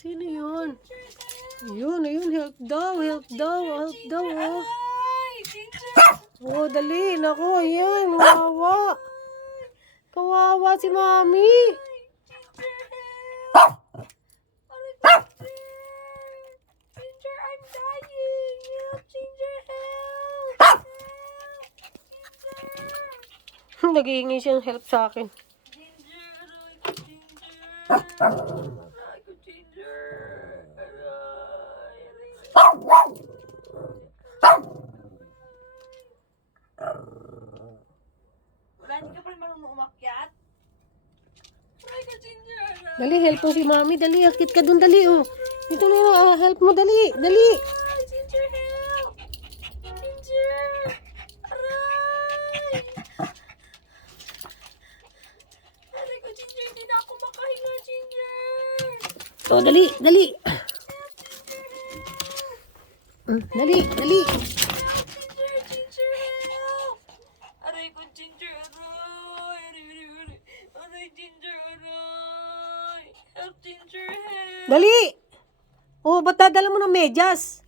Sino yun? Ayun, help daw, oh. Oh, dali, naku, ayan, kawawa. Kawawa si Mami. Ginger, I'm dying. Help, Ginger, help. Ginger. Naghihingi siyang help sa akin. Ginger, aray ko, Ginger. Wala, hindi ka pa rin marunong umakyat? Aray ko, Ginger. Dali, help mo si Mami. Dali, akit ka dun, dali, oh. Dito na, help mo, dali, dali. Aray, Ginger, help. Ginger. Aray. Aray ko, Ginger. Hindi na ako makahinga, Ginger. Oh, dali, dali. Dali, dali. Ginger, Ginger, help! Aray ko, Ginger, aray! Aray, Ginger, aray! Help, Ginger, help! Dali. Oh, ba't dadala mo ng medyas?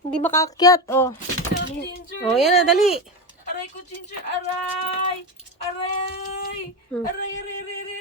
Hindi makaakyat, oh. Help, Ginger! Oh, yan na, dali. Aray ko, Ginger, aray! Aray! Aray, aray, aray,